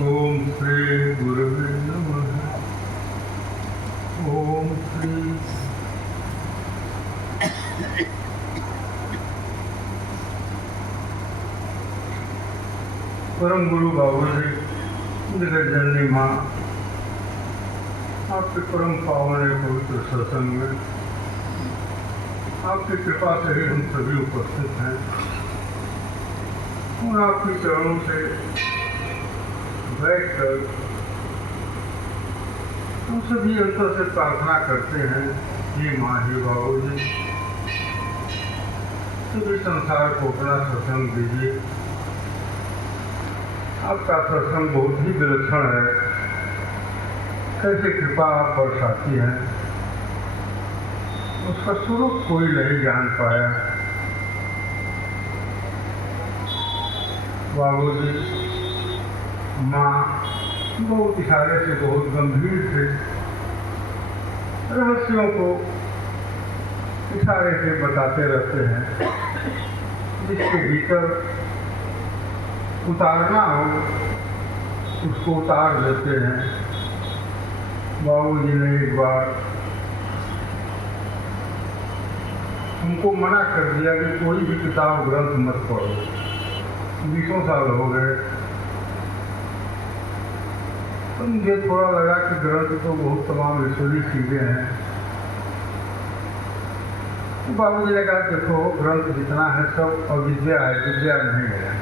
ओम श्री गुरुवे नमः। ओम श्री परम गुरु बाबूजी जगत जननी माँ, आपके परम पावन पवित्र सत्संग में आपकी कृपा से ही हम सभी उपस्थित हैं और आपके चरणों से बैठकर हम सभी अंतर से प्रार्थना करते हैं कि माँ ही बाबूजी सभी संसार को अपना सत्संग दीजिए। आपका सत्संग बहुत ही विलक्षण है, कैसे कृपा आप बरसाती हैं, उसका स्वरूप कोई नहीं जान पाया। बाबूजी माँ बहुत इशारे से, बहुत गंभीर से रहस्यों को इशारे से बताते रहते हैं, जिसके भीतर उतारना हो उसको उतार देते हैं। बाबूजी ने एक बार हमको मना कर दिया कि कोई भी किताब ग्रंथ मत पढ़ो। 20 साल हो गए, तो मुझे थोड़ा लगा कि ग्रंथ तो बहुत तमाम ईश्वरीय चीजें हैं। तो बाबूजी ने कहा देखो ग्रंथ जितना है सब अविद्या है, विद्या नहीं है।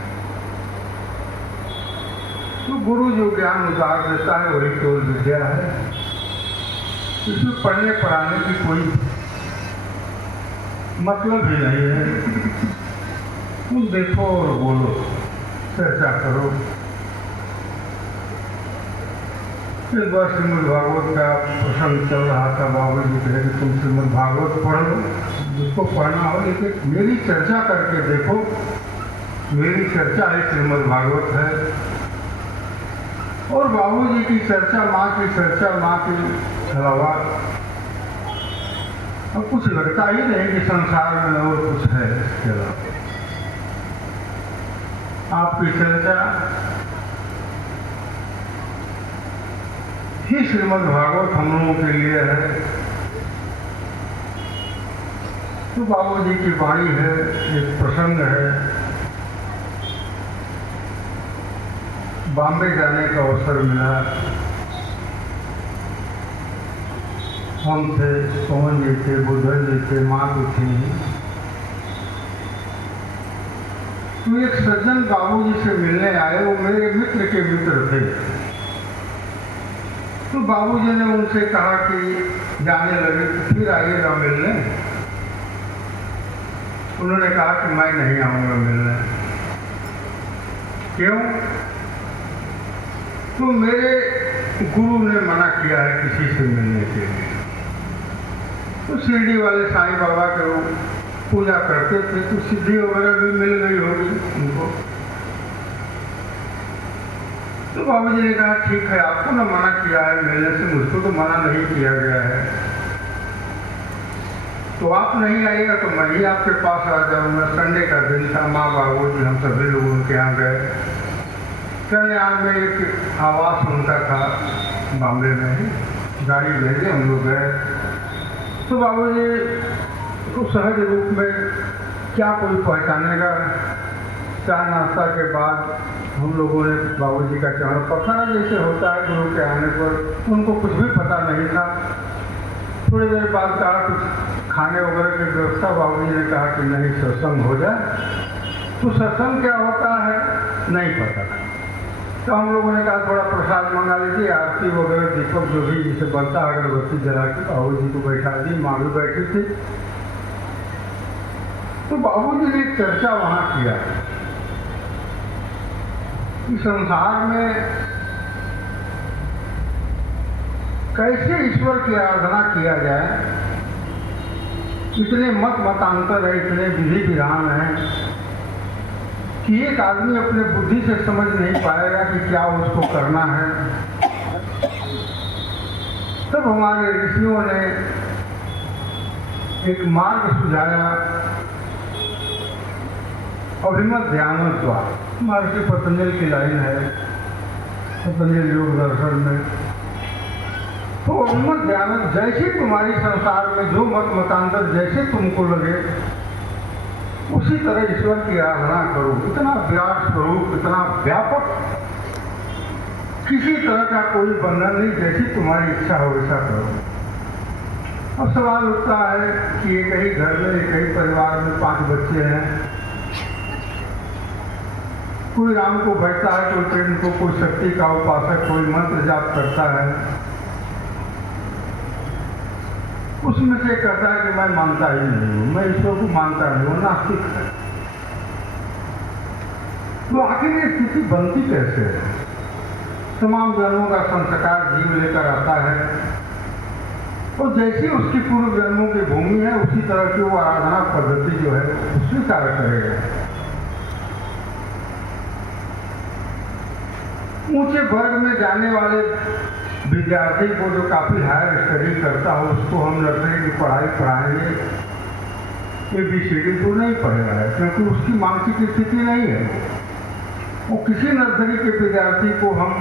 तो गुरु जो ज्ञान उतार देता है वही केवल विद्या है। इसमें पढ़ने पढ़ाने की कोई मतलब ही नहीं है। तुम देखो और बोलो, चर्चा करो। इस बार श्रीमद् भागवत का प्रसंग चल रहा था। बाबूजी कहे कि तुम श्रीमद् भागवत पढ़ लो, जिसको पढ़ना हो, लेकिन मेरी चर्चा करके देखो। मेरी चर्चा है श्रीमद् भागवत है, और बाबूजी की चर्चा, माँ की चर्चा, माँ के अलावा अब कुछ लगता ही नहीं कि संसार में और कुछ है इसके अलावा। आपकी चर्चा ही श्रीमद् भागवत हम लोगों के लिए है। तो बाबूजी की वाणी है, एक प्रसंग है। बॉम्बे जाने का अवसर मिला। हम थे, पवन जी थे, बुद्धन जी थे, माँ तो थी। तो एक सज्जन बाबूजी से मिलने आए, वो मेरे मित्र के मित्र थे। तो बाबूजी ने उनसे कहा कि जाने लगे तो फिर आइएगा मिलने। उन्होंने कहा कि मैं नहीं आऊँगा मिलने। क्यों? तो मेरे गुरु ने मना किया है किसी से मिलने के लिए। तो शिरडी वाले साईं बाबा के वो पूजा करते थे, तो सिद्धि वगैरह भी मिल गई होगी उनको। तो बाबूजी ने कहा ठीक है, आपको ना मना किया है मिलने से, मुझको तो मना नहीं किया गया है। तो आप नहीं आइएगा तो मैं ही आपके पास आ जाऊँगा। संडे का दिन था, माँ बाबूजी हम सभी लोग उनके यहाँ गए। कल यहाँ में एक आवास उनका था बॉम्बे में ही, गाड़ी भेजे, हम लोग गए। तो बाबूजी को सहज रूप में क्या कोई पहचानेगा। चाय नाश्ता के बाद हम लोगों ने बाबूजी का चरण पकड़ा, जैसे होता है गुरु के आने पर। उनको कुछ भी पता नहीं था। थोड़ी देर बाद कहा कुछ खाने वगैरह की व्यवस्था। बाबूजी ने कहा कि नहीं, सत्संग हो जाए। तो सत्संग क्या होता है नहीं पता। तो हम लोगों ने कहा थोड़ा प्रसाद मंगा लीजिए, आरती वगैरह, दीपक जो भी जिसे बनता है अगरबत्ती जला के बाबूजी को बैठा दी। माँ भी बैठी थी। तो बाबूजी ने एक चर्चा वहाँ किया कि संसार में कैसे ईश्वर की आराधना किया जाए। इतने मत मतांतर है, इतने विधि विधान हैं कि एक आदमी अपने बुद्धि से समझ नहीं पाएगा कि क्या उसको करना है। तब हमारे ऋषियों ने एक मार्ग सुझाया, अभिमत ध्यान द्वार। महर्षि पतंजलि की लाइन है पतंजलि योग दर्शन में। तो उन्मत्त ज्ञान जैसे तुम्हारी संसार में जो मत मतांतर जैसे तुमको लगे उसी तरह ईश्वर की आराधना करो। इतना विराट स्वरूप, इतना व्यापक, किसी तरह का कोई बंधन नहीं, जैसी तुम्हारी इच्छा हो वैसा करो। अब सवाल उठता है कि एक ही घर में, एक ही परिवार में 5 बच्चे हैं, कोई राम को भजता है, कोई कृष्ण को, कोई शक्ति का उपासक, कोई मंत्र जाप करता है, उसमें से कहता है कि मैं मानता ही नहीं हूँ, मैं ईश्वर को मानता नहीं हूँ, नास्तिक है। तो आखिर ये स्थिति बनती कैसे है? तमाम जन्मों का संस्कार जीव लेकर आता है और जैसी उसकी पूर्व जन्मों की भूमि है उसी तरह की वो आराधना पद्धति जो है स्वीकार करेगा। ऊंचे वर्ग में जाने वाले विद्यार्थी को जो काफी हायर स्टडी करता हो उसको हम नर्सरी की पढ़ाई पढ़ाएंगे, ABCD तो नहीं पढ़ेगा है, क्योंकि उसकी मानसिक स्थिति नहीं है। वो किसी नर्सरी के विद्यार्थी को हम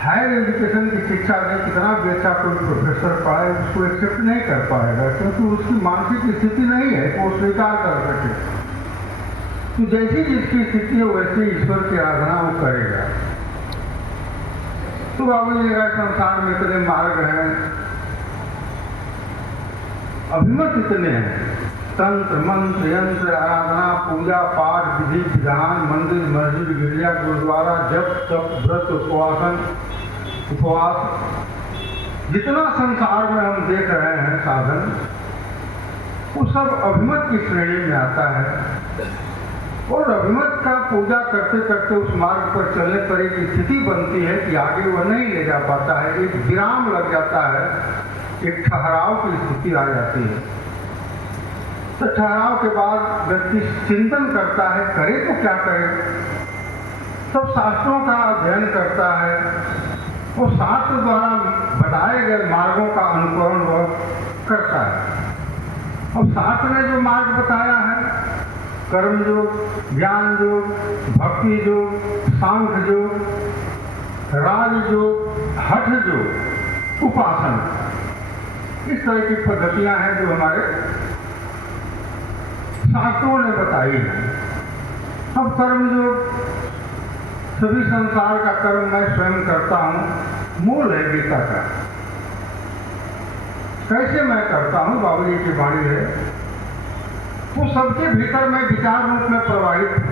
हायर एजुकेशन की शिक्षा दें, कितना भी अच्छा कोई प्रोफेसर पढ़ाए, उसको एक्सेप्ट नहीं कर पाएगा, क्योंकि उसकी मानसिक स्थिति नहीं है कि वो स्वीकार कर सके। तो जैसी जिसकी स्थिति है वैसे ईश्वर की आराधना वो करेगा। तो बाबू जी का संसार में इतने मार्ग हैं, अभिमत इतने हैं, तंत्र मंत्र यंत्र आराधना पूजा पाठ विधि विधान मंदिर मस्जिद गिरजा गुरुद्वारा जप तप व्रत उपवास जितना संसार में हम देख रहे हैं साधन, वो सब अभिमत की श्रेणी में आता है। और अभिमत का पूजा करते करते उस मार्ग पर चलने पर एक स्थिति बनती है कि आगे वह नहीं ले जा पाता है, एक विराम लग जाता है, एक ठहराव की स्थिति आ जाती है। तो ठहराव के बाद व्यक्ति चिंतन करता है, करे तो क्या करे। सब शास्त्रों का अध्ययन करता है और शास्त्र द्वारा बताए गए मार्गों का अनुकरण वह करता है। अब शास्त्र ने जो मार्ग बताया है, कर्म योग, ज्ञान योग, भक्ति योग, सांख्य योग, राज योग, हठ योग, उपासना, इस तरह की पद्धतियां हैं जो हमारे शास्त्रों ने बताई है। अब कर्म योग, सभी संसार का कर्म मैं स्वयं करता हूँ, मूल है गीता का। कैसे मैं करता हूँ, बाबू जी की वाणी है, वो सबके भीतर में विचार रूप में प्रवाहित है।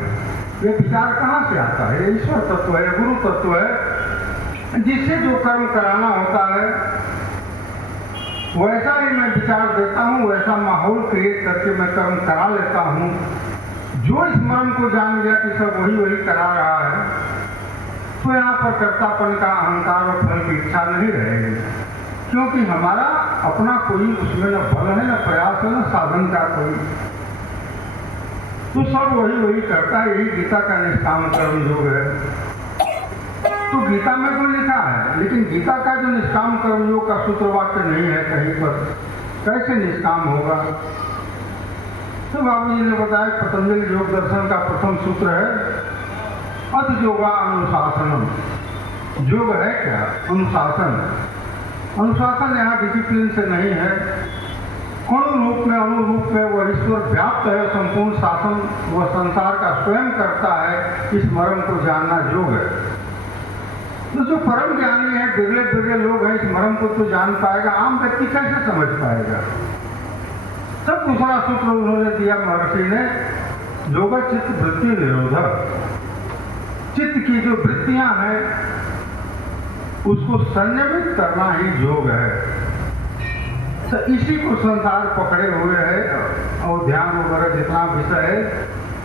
ये विचार कहाँ से आता है? ये ईश्वर तत्व है, गुरु तत्व है, जिससे जो कर्म कराना होता है वैसा ही मैं विचार देता हूँ, वैसा माहौल क्रिएट करके मैं कर्म करा लेता हूँ। जो इस मन को जान गया कि सब वही करा रहा है, तो यहाँ पर कर्तापन का अहंकार और फल की इच्छा नहीं रहेगी, क्योंकि हमारा अपना कोई उसमें न बल है, न प्रयास है, न साधन का कोई। तो सब वही करता है। यही गीता का निष्काम कर्म योग है। तो गीता में तो लिखा है, लेकिन गीता का जो निष्काम कर्म योग का सूत्रवाक्य नहीं है कहीं पर, कैसे निष्काम होगा? तो बाबू जी ने बताया पतंजलि योग दर्शन का प्रथम सूत्र है अथ योगा अनुशासनम। योग है क्या? अनुशासन। अनुशासन यहाँ डिसिप्लिन से नहीं है, अनुरूप में वह ईश्वर व्याप्त है, संपूर्ण शासन वह संसार का स्वयं करता है। इस मर्म को जानना योग है। तो जो परम ज्ञानी है, बिरले लोग हैं, इस मर्म को तो जान पाएगा, आम व्यक्ति कैसे समझ पाएगा? सब दूसरा सूत्र उन्होंने दिया महर्षि ने, योग चित्त वृत्ति निरोधक। चित्त की जो वृत्तियां हैं उसको संयमित करना ही योग है। तो इसी को संसार पकड़े हुए है और ध्यान वगैरह जितना विषय है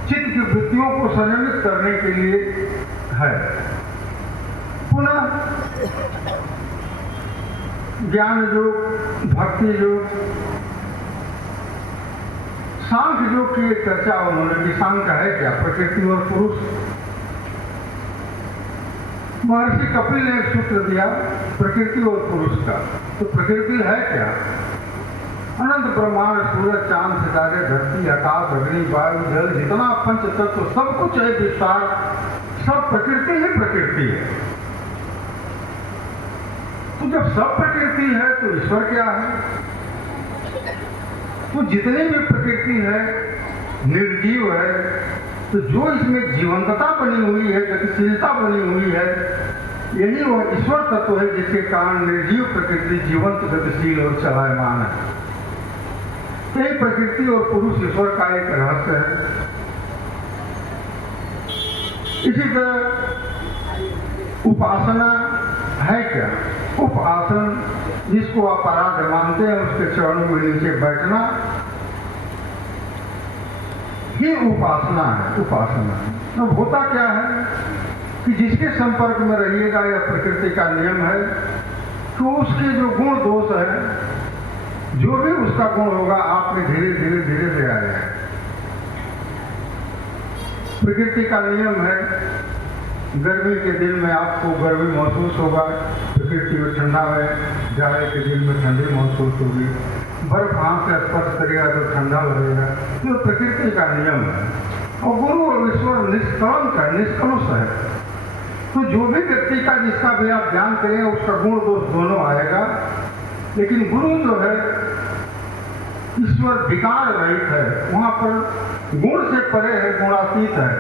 चित्त की वृत्तियों को संयमित करने के लिए है। पुनः ज्ञान योग, भक्ति योग, सांख्य योग की एक चर्चा उन्होंने की। सांख्य है क्या? प्रकृति और पुरुष। महर्षि कपिल ने एक सूत्र दिया प्रकृति और पुरुष का। तो प्रकृति है क्या? अनंत ब्रह्मांड, सूरज, चांद, सितारे, धरती, आकाश, अग्नि, वायु, जल, जितना पंच तत्व सब कुछ है विस्तार सब प्रकृति ही प्रकृति है। तो जब सब प्रकृति है तो ईश्वर क्या है? तो जितनी भी प्रकृति है निर्जीव है, तो जो इसमें जीवंतता बनी हुई है, गतिशीलता बनी हुई है, यही वह ईश्वर तत्व है जिसके कारण निर्जीव प्रकृति जीवंत, गतिशील और चलायमान है। यही प्रकृति और पुरुष ईश्वर का एक रहस्य है। इसी तरह उपासना है क्या? उपासन, जिसको आप आराध्य मानते हैं, उसके चरणों में नीचे बैठना ही उपासना है। उपासना अब होता क्या है कि जिसके संपर्क में रहिएगा, यह प्रकृति का नियम है कि तो उसके जो गुण दोष है, जो भी उसका गुण होगा, आप में धीरे धीरे धीरे से आएगा। प्रकृति का नियम है, गर्मी के दिन में आपको गर्मी महसूस होगा, प्रकृति में ठंडा है, जाड़े के दिन में ठंडी महसूस होगी, बर्फ हाथ से स्पर्श करेगा तो ठंडा लगेगा। तो प्रकृति का नियम है। और गुरु और ईश्वर निष्कलंक है, निष्कलुष है। तो जो भी व्यक्ति का, जिसका भी आप ध्यान करेंगे, उसका गुण दोष दोनों आएगा। लेकिन गुरु जो है ईश्वर विकार रहित है, वहां पर गुण से परे है, गुणातीत है।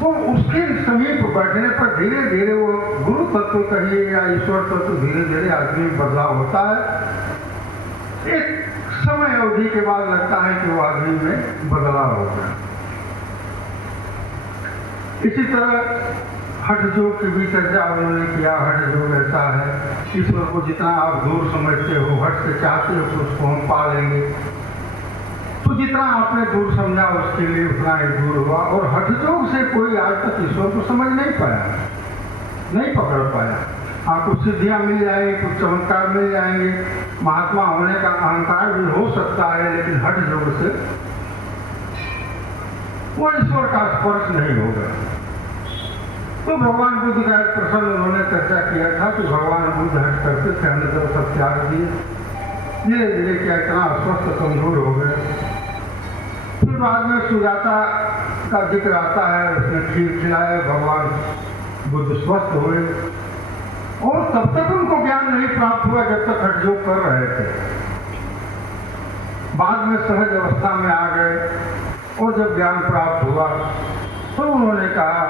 तो उसके समीप बैठने पर धीरे धीरे वो गुरु तत्व कहिए या ईश्वर तत्व, धीरे धीरे आदमी में बदलाव होता है। एक समय अवधि के बाद लगता है कि वो आदमी में बदलाव हो गया। इसी तरह हठ योग की भी चर्चा उन्होंने किया। हठ योग ऐसा है, ईश्वर को जितना आप दूर समझते हो, हठ से चाहते हो तो उसको हम पा लेंगे, तो जितना आपने दूर समझा उसके लिए उतना ही दूर हुआ। और हठ योग से कोई आज तक ईश्वर को समझ नहीं पाया, नहीं पकड़ पाया। हाँ, कुछ सिद्धियां मिल जाएंगी, कुछ चमत्कार मिल जाएंगे, महात्मा होने का अहंकार भी हो सकता है, लेकिन हठ योग से वो ईश्वर का स्पर्श नहीं होगा। तो भगवान बुद्ध का एक प्रसंग उन्होंने चर्चा किया था कि भगवान बुद्ध हट करते थे, हमने तो सब त्याग दिए, धीरे धीरे क्या इतना अस्वस्थ कमजोर हो गए। फिर बाद में सुजाता का जिक्र आता है, उसने खीर खिलाया, भगवान बुद्ध स्वस्थ हुए। और तब तक उनको ज्ञान नहीं प्राप्त हुआ जब तक हठ योग कर रहे थे। बाद में सहज अवस्था में आ गए और जब ज्ञान प्राप्त हुआ तो उन्होंने कहा,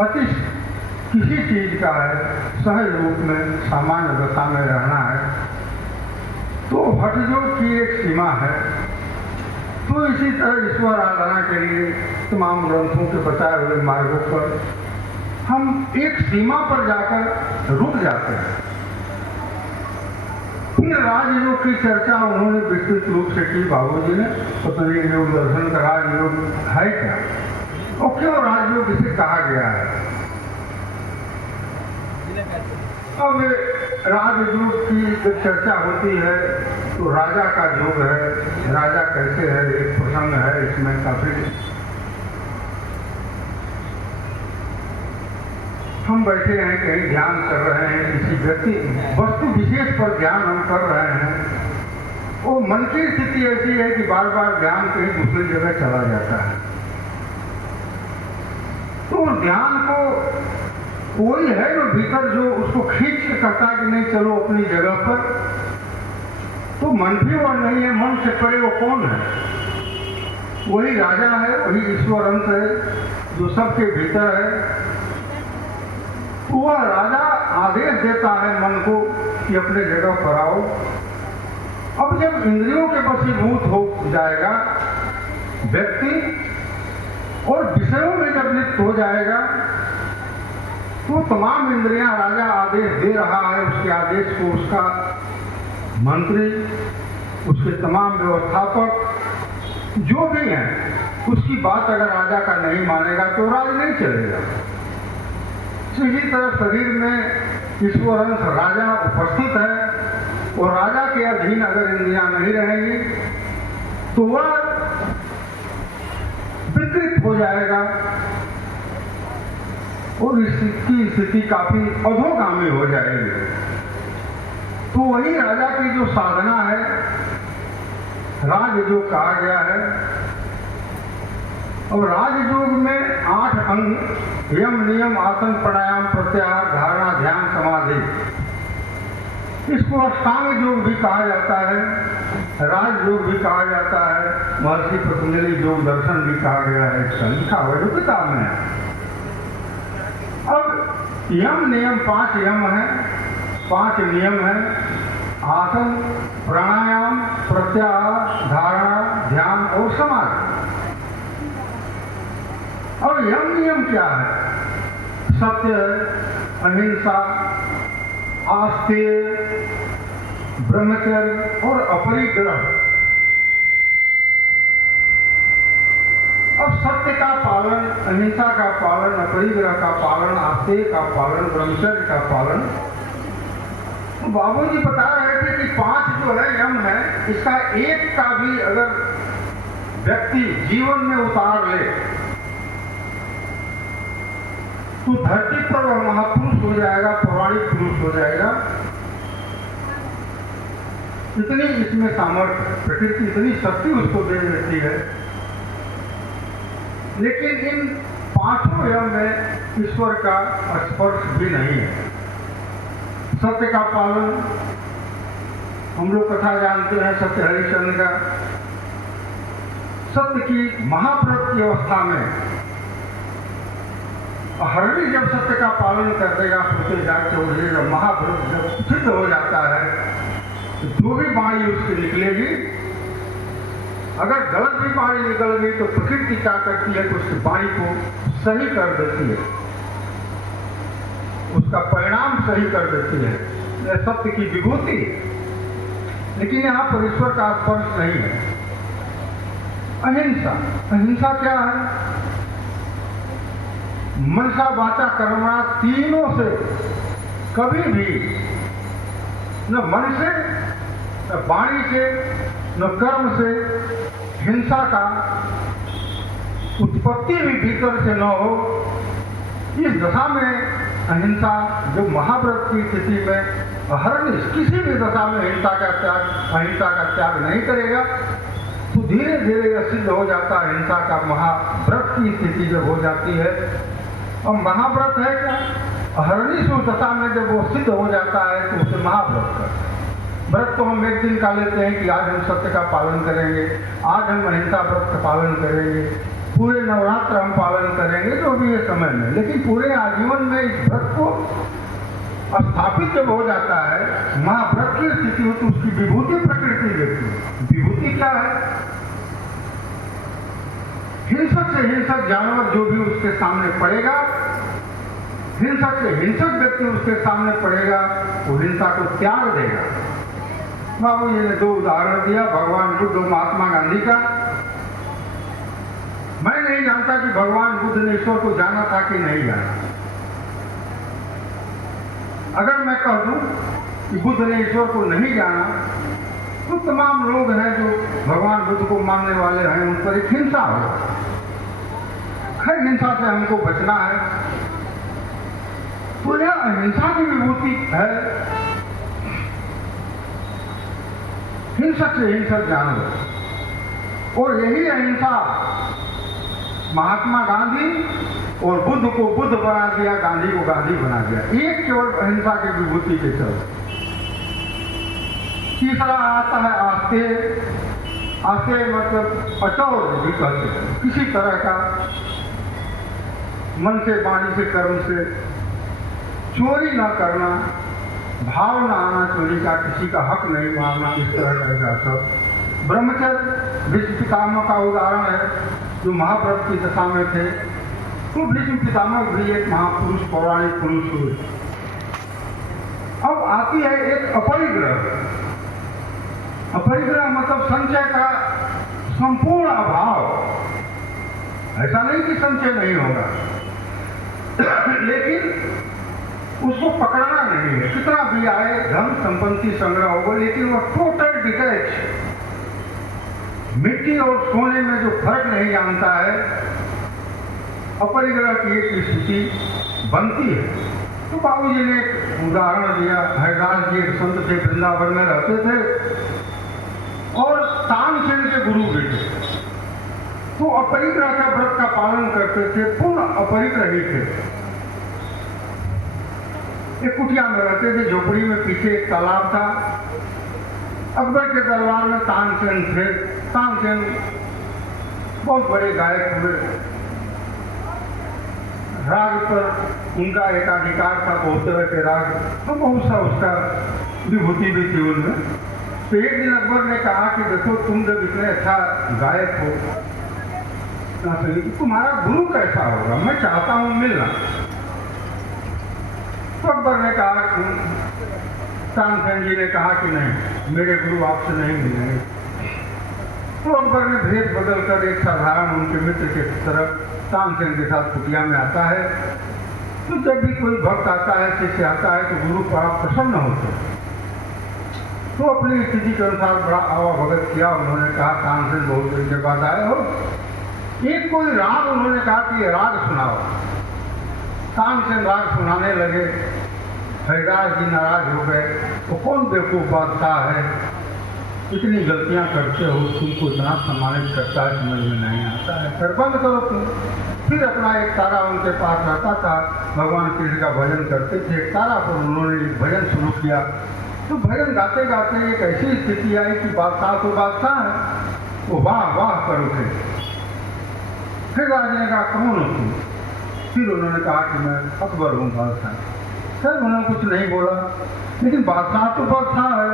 अति किसी चीज का है, सहज रूप में सामान्य दशा में रहना है, तो हठ योग की एक सीमा है। तो इसी तरह ईश्वर आराधना के लिए तमाम ग्रंथों के बताए हुए मार्गों पर हम एक सीमा पर जाकर रुक जाते हैं। फिर राजयोग की चर्चा उन्होंने विस्तृत रूप से की बाबूजी ने। पतंजलि योग दर्शन का राजयोग है क्या, और क्यों राजयोग इसे कहा गया है। अब राजयोग की जब चर्चा होती है तो राजा का योग है, राजा कैसे है, एक प्रसंग है इसमें काफी। हम बैठे हैं, कहीं ध्यान कर रहे हैं, किसी व्यक्ति वस्तु विशेष पर ध्यान हम कर रहे हैं, वो मन की स्थिति ऐसी है कि बार बार ध्यान कहीं दूसरी जगह चला जाता है। तो ध्यान को कोई है जो भीतर जो उसको खींच के कहता है कि नहीं चलो अपनी जगह पर, तो मन भी वो नहीं है। मन से परे वो कौन है? वही राजा है, वही ईश्वर अंश है जो सबके भीतर है। तो वह राजा आदेश देता है मन को कि अपने जगह पर आओ। अब जब इंद्रियों के वशीभूत हो जाएगा व्यक्ति और विषयों में जब लिप्त हो जाएगा, तो तमाम इंद्रियां, राजा आदेश दे रहा है, उसके आदेश को उसका मंत्री, उसके तमाम व्यवस्थापक जो भी हैं, उसकी बात अगर राजा का नहीं मानेगा तो राज नहीं चलेगा। इसी तरह शरीर में ईश्वर अंश राजा उपस्थित है और राजा के अधीन अगर इंद्रियां नहीं रहेंगी तो वह विकृत हो जाएगा और इसकी स्थिति काफी अधोगामी हो जाएगी। तो वही राजा की जो साधना है, राज जो कहा गया है, और राजयोग में 8 अंग यम नियम आसन प्राणायाम प्रत्याहार धारणा ध्यान समाधि, इसको अष्टांग योग भी कहा जाता है, राजयोग भी कहा जाता है, महर्षि पतंजलि योग दर्शन भी कहा गया है, इसका लिखा हुआ जो किताब में है। अब यम नियम 5 यम है, 5 नियम है, आसन प्राणायाम प्रत्याहार धारणा ध्यान और समाधि। और यम नियम क्या है? सत्य है, अहिंसा, आस्तेय, ब्रह्मचर्य और अपरिग्रह। अब सत्य का पालन, अहिंसा का पालन, अपरिग्रह का पालन, आस्तेय का पालन, ब्रह्मचर्य का पालन, बाबू जी बता रहे थे कि 5 जो है यम है, इसका एक का भी अगर व्यक्ति जीवन में उतार ले तो धरती पर वह महापुरुष हो जाएगा, पौराणिक पुरुष हो जाएगा। इतनी इसमें सामर्थ्य, प्रकृति इतनी शक्ति उसको दे देती है। लेकिन इन 5 यम में ईश्वर का स्पर्श भी नहीं है। सत्य का पालन, हम लोग कथा जानते हैं सत्य हरिश्चंद्र का। सत्य की महाव्रत की अवस्था में हरणी जब सत्य का पालन कर देगा, सोते जागते हो जाएगा, महाव्रत जब सिद्ध हो जाता है तो जो भी वाणी उससे निकलेगी, अगर गलत भी वाणी निकल गई तो प्रकृति क्या करती है तो उस वाणी को सही कर देती है, उसका परिणाम सही कर देती है। यह सत्य की विभूति। लेकिन यहाँ पर ईश्वर का स्पर्श नहीं है। अहिंसा, अहिंसा क्या है? मनसा वाचा कर्मणा, तीनों से कभी भी न मन से, न वाणी से, न कर्म से हिंसा का उत्पत्ति भी भीतर से न हो। इस दशा में अहिंसा जो महाव्रत की स्थिति में हरनिश किसी भी दशा में हिंसा का त्याग, अहिंसा का त्याग नहीं करेगा तो धीरे धीरे यह सिद्ध हो जाता है। हिंसा का महाव्रत की स्थिति जब हो जाती है, और महाव्रत है क्या? हरनिश उस दशा में जब वो सिद्ध हो जाता है तो उसे महाव्रत करते हैं। व्रत तो हम एक दिन का लेते हैं कि आज हम सत्य का पालन करेंगे, आज हम अहिंसा व्रत का पालन करेंगे, पूरे नवरात्र हम पालन करेंगे, जो भी है समय में। लेकिन पूरे आजीवन में इस व्रत को स्थापित जब हो जाता है, महाव्रत की स्थिति हो, तो उसकी विभूति प्रकृति देती है। विभूति क्या है? हिंसक से हिंसक जानवर जो भी उसके सामने पड़ेगा, हिंसक से हिंसक व्यक्ति उसके सामने पड़ेगा, वो हिंसा को त्याग देगा। बाबू जी ने 2 उदाहरण दिया, भगवान बुद्ध और महात्मा गांधी का। मैं नहीं जानता कि भगवान बुद्ध ने ईश्वर को जाना था कि नहीं जाना। अगर मैं कह दूं कि बुद्ध ने ईश्वर को नहीं जाना तो तमाम लोग हैं जो भगवान बुद्ध को मानने वाले हैं, उन पर एक हिंसा हो। खैर, हिंसा से हमको बचना है। तो यह अहिंसा की विभूति है। हिंसक से हिंसक जानवर, और यही अहिंसा महात्मा गांधी और बुद्ध को बुद्ध बना दिया, गांधी को गांधी बना दिया, एक केवल अहिंसा की विभूति के चलते। तीसरा आता है आस्तेय। आस्तेय मतलब अटोर भी कहते हैं, किसी तरह का मन से, वाणी से, कर्म से चोरी न करना, भाव न आना चोरी का, किसी का हक नहीं मारना, इस तरह का सब। ब्रह्मचर्य भीष्म पितामह का उदाहरण है, जो महाव्रत की दशा में थे। तो भीष्म पितामह भी एक महापुरुष, पौराणिक पुरुष हुए। अब आती है एक अपरिग्रह। अपरिग्रह मतलब संचय का संपूर्ण अभाव। ऐसा नहीं कि संचय नहीं होगा, लेकिन उसको पकड़ना नहीं है। कितना भी आए, धन संपत्ति संग्रह होगा, लेकिन वह टोटल डिटैच, मिट्टी और सोने में जो फर्क नहीं जानता है, अपरिग्रह की एक स्थिति बनती है। तो बाबूजी ने एक उदाहरण दिया। हरिदास जी एक संत थे, वृंदावन में रहते थे और तानसेन के गुरु भी थे। तो अपरिग्रह का व्रत का पालन करते थे, पूर्ण अपरिग्रह ही थे। एक कुटिया में रहते थे, झोपड़ी में पीछे एक तालाब था। अकबर के दरबार में तानसेन थे। तानसेन बहुत बड़े गायक हुए। राग पर उनका एकाधिकार था, बहुत तरह के राग, तो बहुत सा उसका विभूति भी थी उनमें। तो एक दिन अकबर ने कहा कि देखो, तुम जब इतने अच्छा गायक हो, तुम्हारा गुरु कैसा होगा, मैं चाहता हूँ मिलना। तो अकबर ने कहा, तानसेन जी ने कहा कि नहीं, मेरे गुरु आपसे नहीं मिलेंगे। तो अकबर ने भेद बदल कर एक साधारण उनके मित्र के तरफ तानसेन के साथ कुटिया में आता है। तो जब भी कोई भक्त आता है, शिष्य आता है, तो गुरु पर आप प्रसन्न होते हैं। तो अपनी स्थिति के अनुसार बड़ा आवा भगत किया। उन्होंने कहा, तानसेन बहुत देर के बाद आए हो, एक कोई राग, उन्होंने कहा कि ये राग सुनाओ। तानसेन राग सुनाने लगे। हरिदास जी नाराज हो गए। वो कौन बेवकूफ बादशाह है, इतनी गलतियां करते हो, तुमको इतना सम्मानित करता है, समझ में नहीं आता है, फिर बंद करो तुम। फिर अपना एक तारा उनके पास रहता था, भगवान कृष्ण का भजन करते थे। एक तारा पर उन्होंने एक भजन शुरू किया। तो भजन गाते गाते एक ऐसी स्थिति आई कि बादशाह तो बादशाह है, वो वाह वाह कर उठे। फिर राजा ने कहा, कौन हो तुम? फिर उन्होंने कहा कि मैं अकबर हूँ, बादशाह। फिर उन्होंने कुछ नहीं बोला, लेकिन बादशाह तो बादशाह है।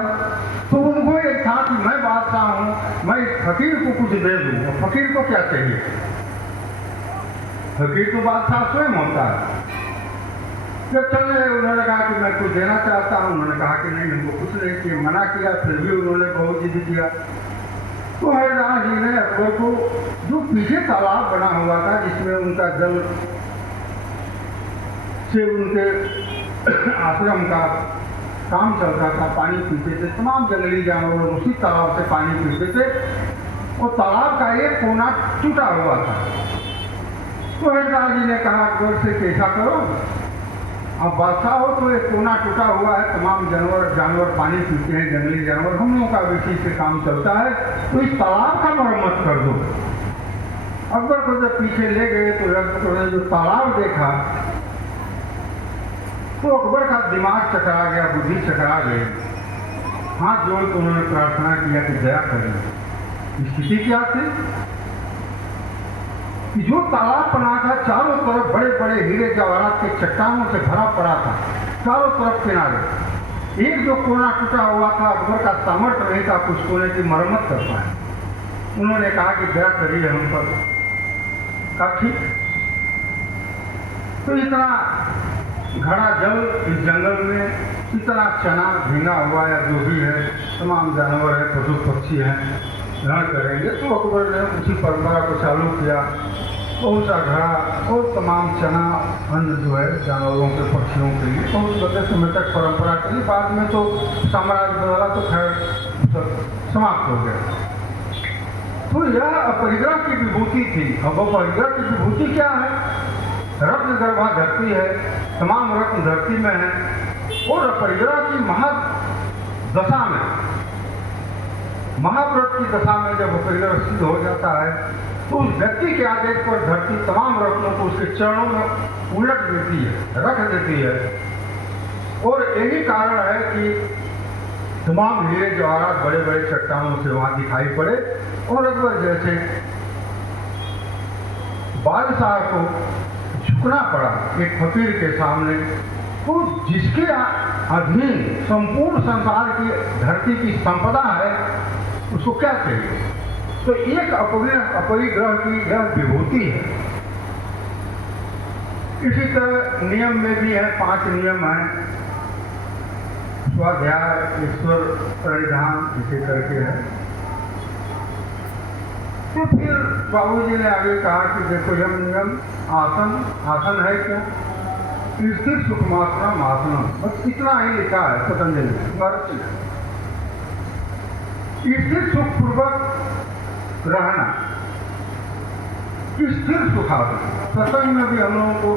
तो उनको एक था कि मैं बादशाह हूँ, मैं इस फकीर को कुछ दे दूँ। और फकीर को क्या चाहिए? फकीर तो बादशाह स्वयं होता है। जब चल रहे, उन्होंने कहा कि मैं कुछ देना चाहता हूँ। उन्होंने कहा कि नहीं, हमको कुछ नहीं किया, मना किया। फिर भी उन्होंने बहुत जिद किया। तो हरिदास जी ने अकबर को, जो पीछे तालाब बना हुआ था जिसमें उनका जल से उनके आश्रम का काम चलता था, पानी पीते थे, तमाम जंगली जानवर उसी तालाब से पानी पीते थे। और तालाब का एक कोना टूटा हुआ था। तो हरिदास जी ने कहा अकबर से कि ऐसा करो, अब बादशाह हो तो एक कोना टूटा हुआ है, तमाम जानवर पानी पीते हैं, जंगली जानवर, हम लोगों का इसी से काम चलता है, तो इस तालाब का मरम्मत कर दो। अकबर को जब पीछे ले गए तो अकबर ने जो तालाब देखा तो अकबर का दिमाग चकरा गया, बुद्धि चकरा गई। हाथ जोड़ कर उन्होंने प्रार्थना किया कि दया करें। स्थिति क्या थी कि जो तालाब बना था, चारों तरफ बड़े बड़े हीरे जवाहरात के चट्टानों से भरा पड़ा था, चारों तरफ किनारे। एक जो कोना टूटा हुआ था, अकबर का सामर्थ्य नहीं था कुछ कोने की मरम्मत कर पाए। उन्होंने कहा कि दया करिए हम पर। कहा ठीक। तो इतना घड़ा जल इस जंगल में, इतना चना भींगा हुआ या जो भी है, तमाम जानवर है, पशु पक्षी हैं, ग्रहण करेंगे। तो अकबर ने उसी परंपरा को चालू किया। बहुत सा घड़ा और तमाम चना अन्न जो है जानवरों के, पक्षियों के लिए बहुत लंबे समय तक परंपरा चली। बाद में तो साम्राज्य बदला तो खैर सब समाप्त हो गया। तो यह अपरिग्रह की विभूति थी। अब अपरिग्रह की विभूति क्या है? रत्न गर्भा धरती है, तमाम रत्न धरती में है। और अपरिग्रह की महादशा में, महाव्रत की दशा में जब अपरिग्रह सिद्ध हो जाता है तो उस व्यक्ति के आदेश पर धरती तमाम रत्नों को उसके चरणों में उलट देती है, रख देती है। और यही कारण है कि तमाम हीरे जवाहरात बड़े बड़े चट्टानों से वहां दिखाई पड़े। और अकबर जैसे बादशाह को झुकना पड़ा एक फकीर के सामने, तो जिसके अधीन संपूर्ण संसार की धरती की संपदा है, उसको क्या चाहिए? तो एक अपरिग्रह की यह विभूति है। इसी तरह नियम में भी है, 5 नियम हैं। स्वाध्याय, ईश्वर परिधान, इसी करके है। तो फिर बाबूजी ने आगे कहा कि देखो यम नियम, आसन है क्या? स्थिर सुखमासनम आसनम, बस इतना ही लिखा है पतंजलि में। स्थिर सुख पूर्वक रहना, स्थिर सुखासन। सत्संग में भी हम लोगों को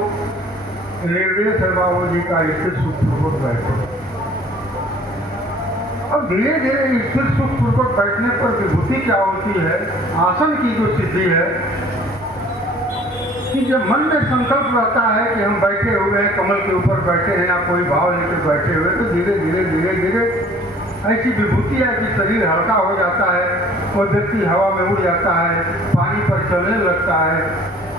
निर्देश है बाबूजी का, स्थिर सुख पूर्वक बैठो। और धीरे धीरे स्थिर सुखपूर्वक बैठने पर विभूति क्या होती है, आसन की जो सिद्धि है कि जब मन में संकल्प रहता है कि हम बैठे हुए हैं, कमल के ऊपर बैठे हैं या कोई भाव लेकर बैठे हुए, तो धीरे धीरे धीरे धीरे ऐसी विभूति है कि शरीर हल्का हो जाता है और व्यक्ति हवा में उड़ जाता है, पानी पर चलने लगता है।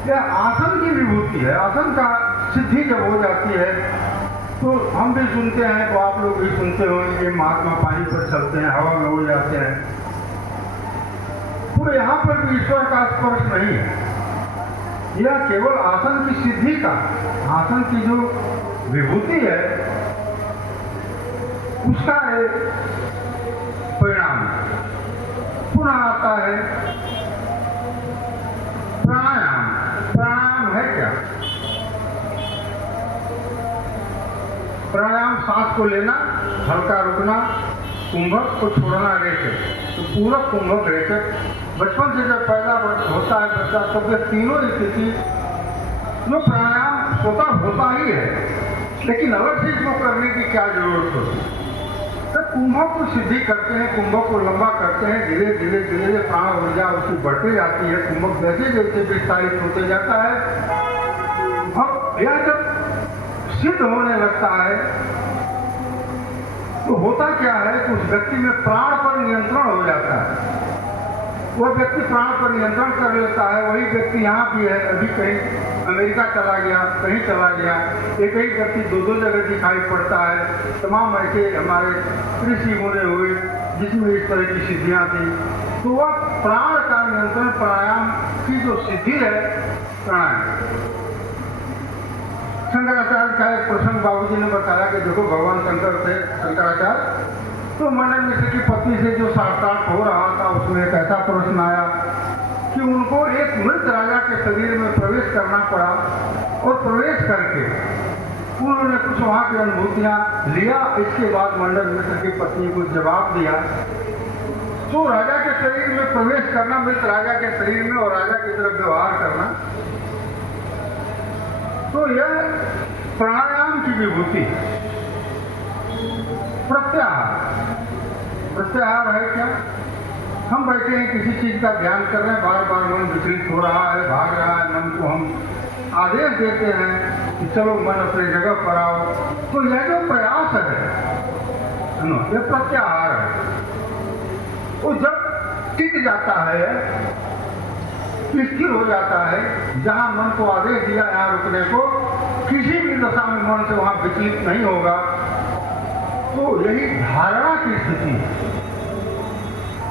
यह आसन की विभूति है। आसन का सिद्धि जब हो जाती है तो हम भी सुनते हैं, तो आप लोग भी सुनते होंगे कि महात्मा पानी पर चलते हैं, हवा में उड़ जाते हैं। तो यहाँ पर भी ईश्वर का स्पर्श नहीं है, यह केवल आसन की सिद्धि का, आसन की जो विभूति है उसका एक परिणाम। पुनः आता है प्राणायाम। प्राणायाम है क्या? प्राणायाम सांस को लेना, हल्का रुकना, कुंभक को छोड़ना, रेचक। तो पूरक, कुंभक, रेचक। बचपन से जब पैदा होता है बच्चा, तब ये तीनों स्थिति जो प्राणायाम होता ही है, लेकिन अलग से इसको करने की क्या जरूरत होती है? तो कुंभक को सिद्धि करते हैं, कुंभक को लंबा करते हैं, धीरे धीरे धीरे धीरे प्राण ऊर्जा उसकी बढ़ती जाती है। कुंभक जैसे जैसे विस्तारित होते जाता है, अब यह जब सिद्ध होने लगता है तो होता क्या है कि उस व्यक्ति में प्राण पर नियंत्रण हो जाता है। वह व्यक्ति प्राण पर नियंत्रण कर लेता है। वही व्यक्ति यहाँ भी है, अभी कहीं अमेरिका चला गया, कहीं चला गया, एक ही व्यक्ति दो दो जगह दिखाई पड़ता है। तमाम ऐसे हमारे ऋषि होने हुए जिसमें इस तरह की सिद्धियाँ थी। तो वह प्राण का नियंत्रण, प्राणायाम की जो सिद्धि है, प्राणायाम। शंकराचार्य का एक प्रसंग बाबूजी ने बताया कि देखो भगवान शंकर थे, शंकराचार्य, तो मंडन मिश्र की पत्नी से जो साक्षात हो रहा था उसमें एक ऐसा प्रश्न आया कि उनको एक मृत राजा के शरीर में प्रवेश करना पड़ा और प्रवेश करके उन्होंने कुछ वहाँ की अनुभूतियाँ लिया। इसके बाद मंडन मिश्र की पत्नी को जवाब दिया, तो राजा के शरीर में प्रवेश करना, मृत राजा के शरीर में, और राजा की तरफ व्यवहार करना, तो यह प्राणायाम की विभूति है। प्रत्याहार। प्रत्याहार है क्या? हम बैठे हैं, किसी चीज का ध्यान कर रहे हैं, बार बार मन विचलित हो रहा है, भाग रहा है, मन को हम आदेश देते हैं कि चलो मन अपनी जगह पर आओ, तो यह जो प्रयास है ना, यह प्रत्याहार है। वो जब टिक जाता है, स्थिर हो जाता है, जहां मन को आदेश दिया यहाँ रुकने को, किसी भी दशा में मन से वहां विचलित नहीं होगा, तो यही धारणा की स्थिति है।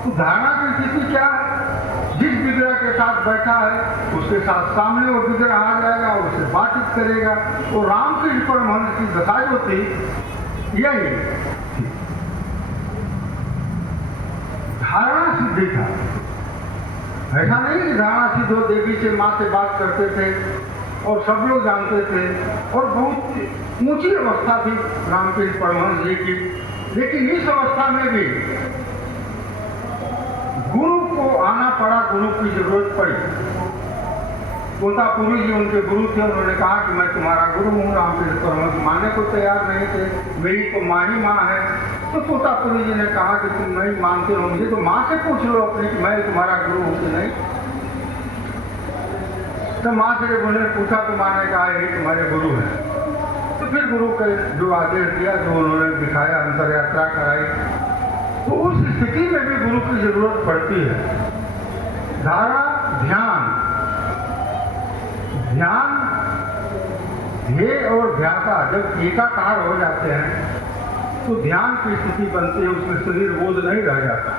तो धारणा की स्थिति क्या है? जिस विग्रह के साथ बैठा है उसके साथ सामने वो विग्रह आ जाएगा, उससे बातचीत करेगा। तो रामकृष्ण परमहंस की दशा जो थी यही धारणा सिद्धि था। ऐसा नहीं कि धारणा सिद्ध हो, देवी से, माँ से बात करते थे और सब लोग जानते थे और बहुत ऊंची अवस्था थी रामकृष्ण परमहंस जी की। लेकिन इस अवस्था में भी गुरु को आना पड़ा, गुरु की जरूरत पड़ी। तोतापुरी जी उनके गुरु थे, उन्होंने कहा कि मैं तुम्हारा गुरु हूँ। रामकृष्ण परमहंस मानने को तैयार नहीं थे, मेरी तो माँ ही माँ है। तो तोतापुरी जी ने कहा कि तुम नहीं मानते हो मुझे, तो माँ से पूछ लो अपनी कि मैं तुम्हारा गुरु हूँ कि नहीं। तो माँ से जब उन्होंने पूछा तो माँ ने कहा यही तुम्हारे गुरु है। तो फिर गुरु का जो आदेश दिया, जो उन्होंने दिखाया, अंतर यात्रा कराई, तो उस स्थिति में भी गुरु की जरूरत पड़ती है। धारणा, ध्यान, ध्यान, ध्येय और ध्याता जब एकाकार हो जाते हैं तो ध्यान की स्थिति बनती है, उसमें शरीर बोध नहीं रह जाता।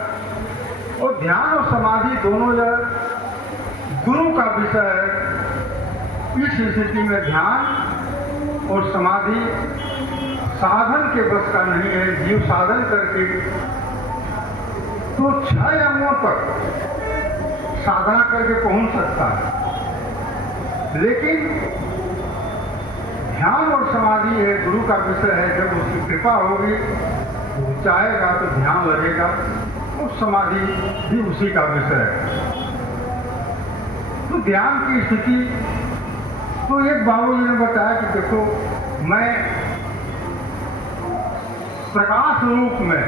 और ध्यान और समाधि दोनों यह गुरु का विषय है। इस स्थिति में ध्यान और समाधि साधन के बस का नहीं है। जीव साधन करके तो 6 अंगों तक साधना करके पहुंच सकता है, लेकिन ध्यान और समाधि है गुरु का विषय है। जब उसकी कृपा होगी, वो चाहेगा तो ध्यान लगेगा, और समाधि भी उसी का विषय है। तो ध्यान की स्थिति, तो एक बाबू जी ने बताया कि देखो मैं प्रकाश रूप में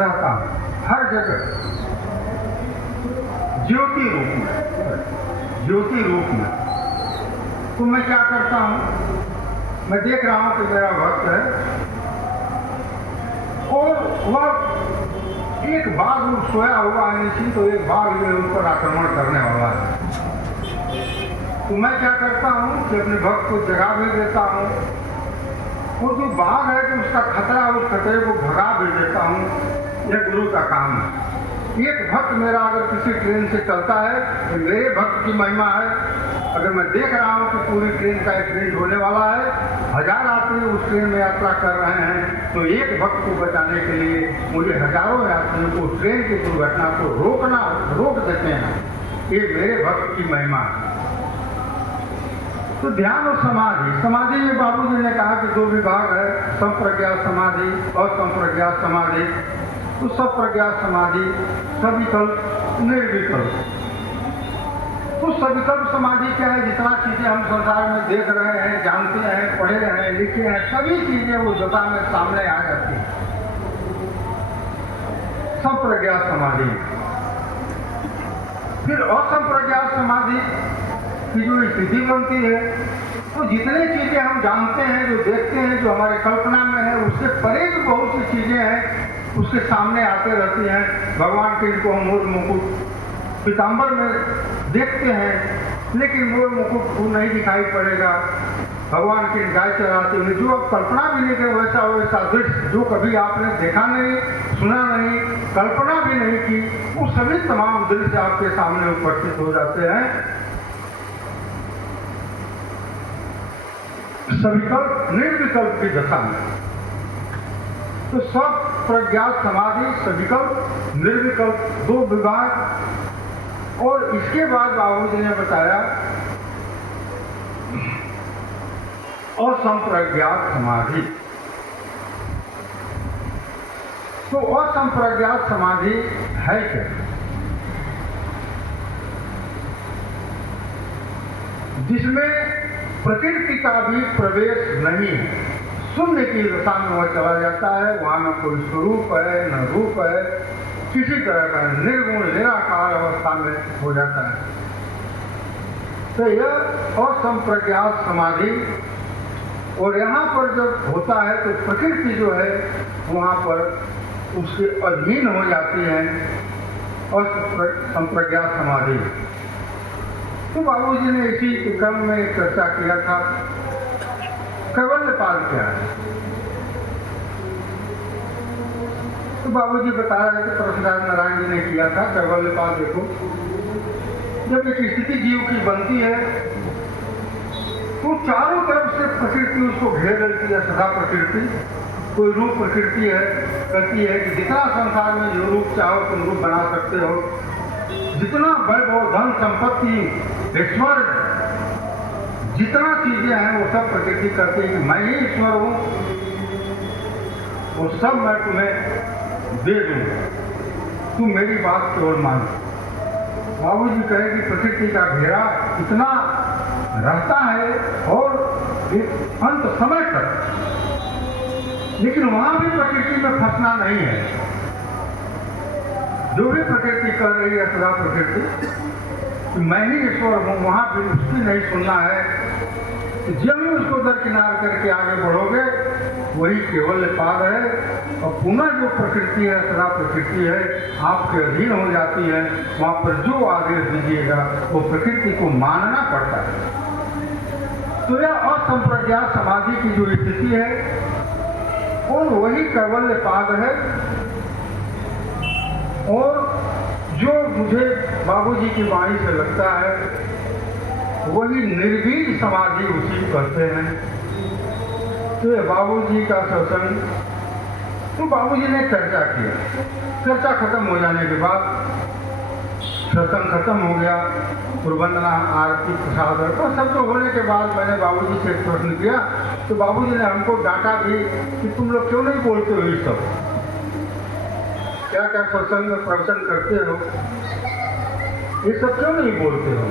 रहता हूँ हर जगह ज्योति रूप में। तो मैं क्या करता हूँ, मैं देख रहा हूँ कि मेरा भक्त है और वह एक बाघ सोया हुआ है नीचे, तो एक बाघ जो है उन पर आक्रमण करने वाला है। तो मैं क्या करता हूँ कि अपने भक्त को जगा भी देता हूँ, वो जो बाघ है कि उसका खतरा, उस खतरे को भगा भी देता हूँ। यह गुरु का काम है। एक भक्त मेरा अगर किसी ट्रेन से चलता है तो मेरे भक्त की महिमा है। अगर मैं देख रहा हूँ कि पूरी ट्रेन का एक्सीडेंट होने वाला है, 1000 यात्री उस ट्रेन में यात्रा कर रहे हैं, तो एक भक्त को बचाने के लिए मुझे हजारों यात्रियों को ट्रेन की दुर्घटना को रोक देते हैं। ये मेरे भक्त की महिमा है। तो ध्यान और समाधि में बाबूजी ने कहा कि 2 विभाग है, संप्रज्ञात समाधि और संप्रज्ञात समाधि। तो संप्रज्ञात समाधि सविकल्प निर्विकल्प। तो सविकल्प समाधि क्या है? जितना चीजें हम संसार में देख रहे हैं, जानते हैं, पढ़े हैं, लिखे हैं, सभी चीजें उस दशा में सामने आ जाती हैं। संप्रज्ञात समाधि। फिर असंप्रज्ञात समाधि की जो स्थिति बनती है, तो जितने चीजें हम जानते हैं, जो देखते हैं, जो हमारे कल्पना में है, उससे परे भी बहुत सी चीजें हैं उसके सामने आते रहती हैं। भगवान के इनको हम मोर मुकुट पीताम्बर में देखते हैं, लेकिन मोर मुकुट वो नहीं दिखाई पड़ेगा। भगवान की गाय चराते हुए जो अब कल्पना भी नहीं की, वैसा दृश्य जो कभी आपने देखा नहीं, सुना नहीं, कल्पना भी नहीं की, वो सभी तमाम दृश्य आपके सामने उपस्थित हो जाते हैं। सविकल्प निर्विकल्प की दशा में। तो सब प्रज्ञात समाधि, सविकल्प, निर्विकल्प, 2 विभाग। और इसके बाद बाबूजी ने बताया असंप्रज्ञात समाधि। तो असंप्रज्ञात समाधि है क्या? जिसमें प्रकृति का भी प्रवेश नहीं है, शून्य की दशा में वह चला जाता है। वहां न कोई स्वरूप है, न रूप है, किसी तरह का निर्गुण निराकार अवस्था में हो जाता है। तो यह असंप्रज्ञात समाधि। और यहाँ पर जब होता है तो प्रकृति जो है वहाँ पर उसके अधीन हो जाती है, असंप्रज्ञात समाधि। तो बाबूजी ने इसी क्रम में चर्चा किया था कैवल्यपाद क्या है। तो बाबूजी बता रहे थे, परशुराम नारायण जी ने किया था कैवल्यपाद। देखो, जब एक स्थिति जीव की बनती है तो चारों तरफ से प्रकृति उसको घेर लेती है। सदा प्रकृति, कोई रूप प्रकृति है, कहती है कि जितना संसार में जो रूप चाहो तुम रूप बना सकते हो, जितना वैभव, धन, संपत्ति, ऐश्वर्य, जितना चीजें हैं वो सब प्रकृति करती है कि मैं ही ईश्वर हूँ, वो सब मैं तुम्हें दे दूँ, तुम मेरी बात केवल मानो। बाबूजी कहे कि प्रकृति का घेरा इतना रहता है और एक अंत समय तक, लेकिन वहां भी प्रकृति में फंसना नहीं है। जो भी प्रकृति कर रही है, सदा प्रकृति मैं ही ईश्वर हूँ, वहां भी उसकी नहीं सुनना है। जब भी उसको दरकिनार करके आगे बढ़ोगे वही केवल्यपाद है। और पुनः जो प्रकृति है, सदा प्रकृति है, आपके अधीन हो जाती है। वहां पर जो आदेश दीजिएगा वो प्रकृति को मानना पड़ता है। तो यह असंप्रज्ञात समाधि की जो स्थिति है और वही कैवल्यपाद है। और जो मुझे बाबूजी की वाणी से लगता है वही निर्वीण समाधि उसी कहते हैं। तो ये बाबूजी का सत्संग, तो बाबूजी ने चर्चा किया। चर्चा खत्म हो जाने के बाद सत्संग खत्म हो गया, वंदना, आरती, प्रसाद और सब तो होने के बाद मैंने बाबूजी से एक प्रश्न किया। तो बाबूजी ने हमको डांटा भी कि तुम लोग क्यों नहीं बोलते हो, ये सब क्या क्या सत्संग में प्रवचन करते हो, ये सब क्यों नहीं बोलते हो।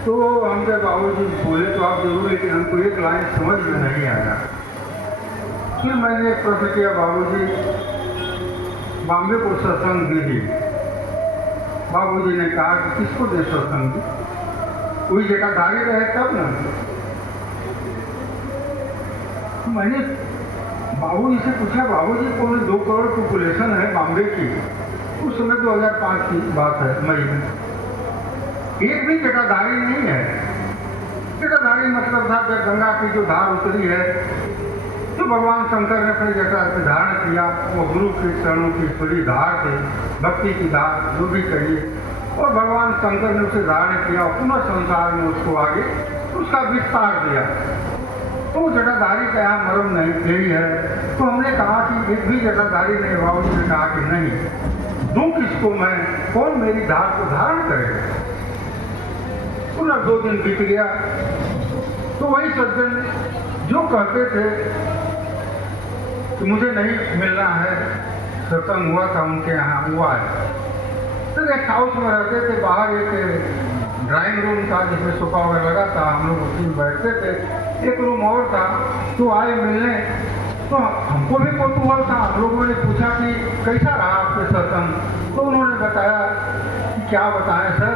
तो हम कहे बाबूजी बोले तो आप जरूर, लेकिन हमको एक लाइन समझ में नहीं आया। फिर मैंने प्रश्न किया, बाबूजी बॉम्बे को सत्संग दीजिए। बाबूजी ने कहा कि किसको दे सत्संग दी, कोई जटाधारी रहे तब ना। मैंने बाबूजी से पूछा, बाबूजी कौन 2 करोड़ पॉपुलेशन है बॉम्बे की, उस समय 2005 की बात है, मई में, एक भी जटाधारी नहीं है। जटाधारी मतलब था जब गंगा की जो धार उतरी है तो भगवान शंकर ने अपने जटा से धारण किया, वो गुरु के चरणों की ईश्वरीय धार थी, भक्ति की धार जो भी कहिए, और भगवान शंकर ने उसे धारण किया और पुनः संसार में उसको आगे उसका विस्तार दिया। तो जटाधारी का यहाँ मर्म नहीं यही है। तो हमने कहा कि एक भी जटाधारी नहीं। बाबूजी ने कहा कि नहीं, दूं किसको मैं, कौन मेरी धार को धारण करेगा। पुनः 2 दिन बीत गया तो वही सज्जन जो कहते थे कि मुझे नहीं मिलना है, सत्संग हुआ था उनके यहाँ, हुआ है, तो एक हाउस में रहते थे, बाहर एक ड्राइंग रूम था जिसमें सोफा वगैरह लगा था, हम लोग उसी में बैठते थे, एक रूम और था, तो आए मिलने, तो हमको भी कौतूहल था। हम लोगों ने पूछा कि कैसा रहा आपके सत्संग, तो उन्होंने बताया कि क्या बताएं सर,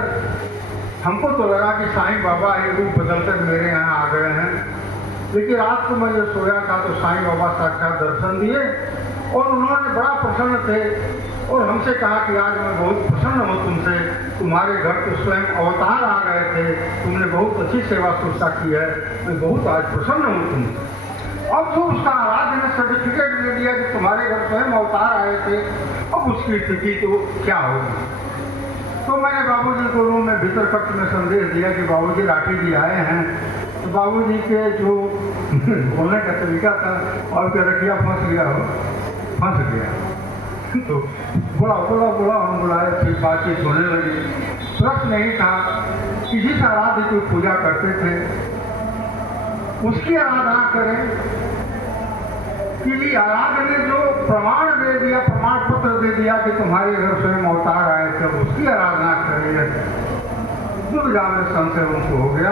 हमको तो लगा कि साईं बाबा एक रूप बदलकर मेरे यहाँ आ गए हैं, लेकिन रात को मैं जब सोया था तो साईं बाबा साक्षात दर्शन दिए और उन्होंने बड़ा प्रसन्न थे और हमसे कहा कि आज मैं बहुत प्रसन्न हूँ तुमसे, तुम्हारे घर तो स्वयं अवतार आ गए थे, तुमने बहुत अच्छी सेवा शुश्रूषा की है, मैं बहुत आज प्रसन्न हूँ तुमसे। अब तो उसका आराध्य ने सर्टिफिकेट दे दिया कि तुम्हारे घर स्वयं अवतार आए थे, अब उसकी स्थिति तो क्या होगी। तो मैंने बाबूजी को रूम में भीतर कक्ष में संदेश दिया कि बाबूजी राठी जी आए हैं। तो बाबूजी के जो बोलने का तरीका था, और क्या रखिया फंस गया हो, फंस गया। तो बोला हम बुलाए, फिर बातचीत होने लगी। प्रश्न नहीं था कि जिस आराध्य की पूजा करते थे उसकी आराधना करें कि आराध्य ने जो प्रमाण दे दिया, प्रमाण पत्र दे दिया कि तुम्हारे घर स्वयं अवतार आए थे, उसकी आराधना करेंगे। दुविधा में संशय उनको हो गया।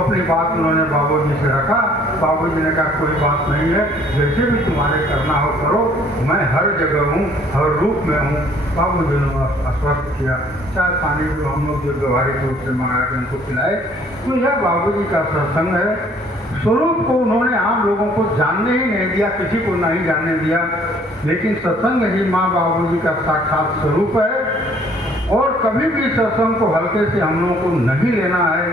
अपनी बात उन्होंने बाबूजी से रखा। बाबूजी ने कहा कोई बात नहीं है, जैसे भी तुम्हारे करना हो करो, मैं हर जगह हूँ, हर रूप में हूँ। बाबूजी ने आश्वस्त किया। चाय पानी जो हम लोग जो व्यवहारिक रूप से मंगा के उनको पिलाए। तो यह बाबूजी का सत्संग है। स्वरूप को उन्होंने आम लोगों को जानने ही नहीं दिया, किसी को नहीं जानने दिया, लेकिन सत्संग ही माँ बाबूजी का साक्षात स्वरूप है। और कभी भी सत्संग को हल्के से हम लोगों को नहीं लेना है।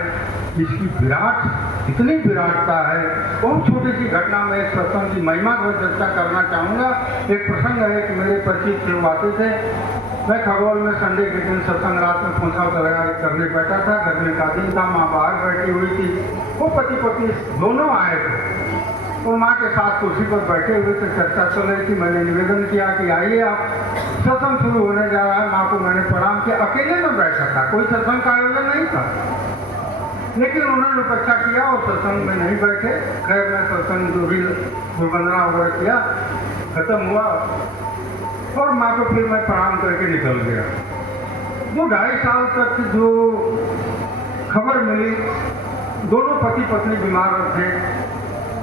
इसकी विराट, इतनी विराटता है। बहुत छोटी सी घटना में इस सत्संग की महिमा पर चर्चा करना चाहूँगा। एक प्रसंग है कि मेरे परिचित लोग आते थे, मैं खगोल में संडे के दिन सत्संग रात में पहुँचा लगा करने बैठा था। गर्मी का दिन था, माँ बाहर बैठी हुई थी, वो पति पत्नी दोनों आए थे। तो माँ के साथ कुर्सी पर बैठे हुए थे, चर्चा चल रही थी। मैंने निवेदन किया कि आइए आप, सत्संग शुरू होने जा रहा है। माँ को मैंने प्रणाम किया। अकेले में बैठा था, कोई सत्संग का आयोजन नहीं था, लेकिन उन्होंने उपेक्षा किया और सत्संग में नहीं बैठे। खैर मैं सत्संग जो भी वंदना वगैरह किया, खत्म हुआ और माँ को फिर मैं प्रणाम करके निकल गया। 2-2.5 साल तक जो खबर मिली, दोनों पति पत्नी बीमार थे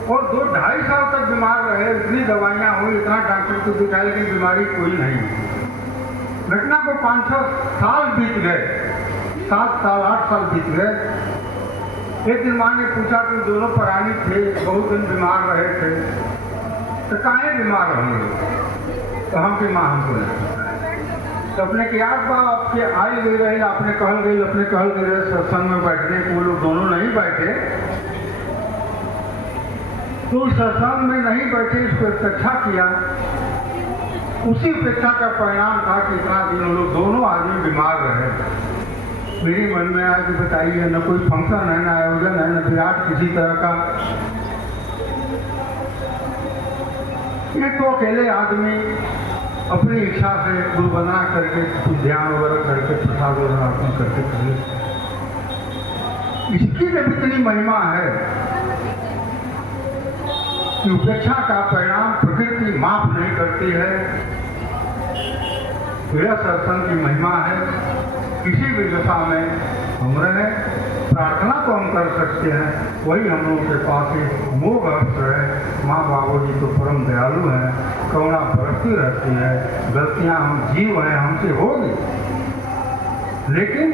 और 2-2.5 साल तक बीमार रहे। इतनी दवाइयाँ हुई, इतना डॉक्टर को दिखाया, लेकिन बीमारी कोई नहीं। घटना को 5-6 साल बीत गए, 7 साल 8 साल बीत गए। एक दिन माँ ने पूछा कि दोनों प्राणी थे, बहुत दिन बीमार रहे थे, तो काहे बीमार होंगे। तो हम की माँ हमको नहीं। तो अपने की याद बा आपके आई गई रही, आपने कहल गई, अपने कहल गई रहे सत्संग में बैठने को, लोग दोनों नहीं बैठे। तो सत्संग में नहीं बैठे, इसको उपेक्षा किया। उसी उपेक्षा का परिणाम था कि इतना दिन लोग दोनों आदमी बीमार रहे। मेरे मन में आया कि बताइए, न कोई फंक्शन है, न आयोजन है, न विराट किसी तरह का। ये तो अकेले आदमी अपनी इच्छा से गुरु वंदना करके, कुछ ध्यान वगैरह करके, प्रसाद वगैरह अर्पण करके करे। इसकी जब इतनी महिमा है कि उपेक्षा का परिणाम प्रकृति माफ नहीं करती है, तो यह सत्संग की महिमा है। किसी भी दशा में हम रहे, प्रार्थना तो हम कर सकते हैं, वही हम लोगों के पास एक मोह अस्त्र है। माँ बाबू जी तो परम दयालु हैं, करुणा बरसती रहती है, गलतियाँ हम जीव हैं, हमसे होगी, लेकिन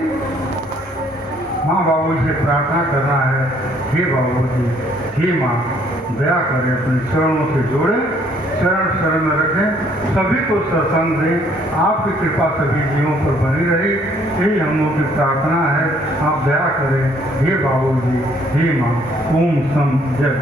माँ बाबू से प्रार्थना करना है, हे बाबू जी, हे माँ, दया करें, अपने चरणों से जोड़ें, चरण शरण में रखें, सभी को सत्संग दें, आपकी कृपा सभी जीवों पर बनी रही, यही हम लोगों की प्रार्थना है। आप दया करें, हे बाबू जी, हे माँ। ओम सम जय।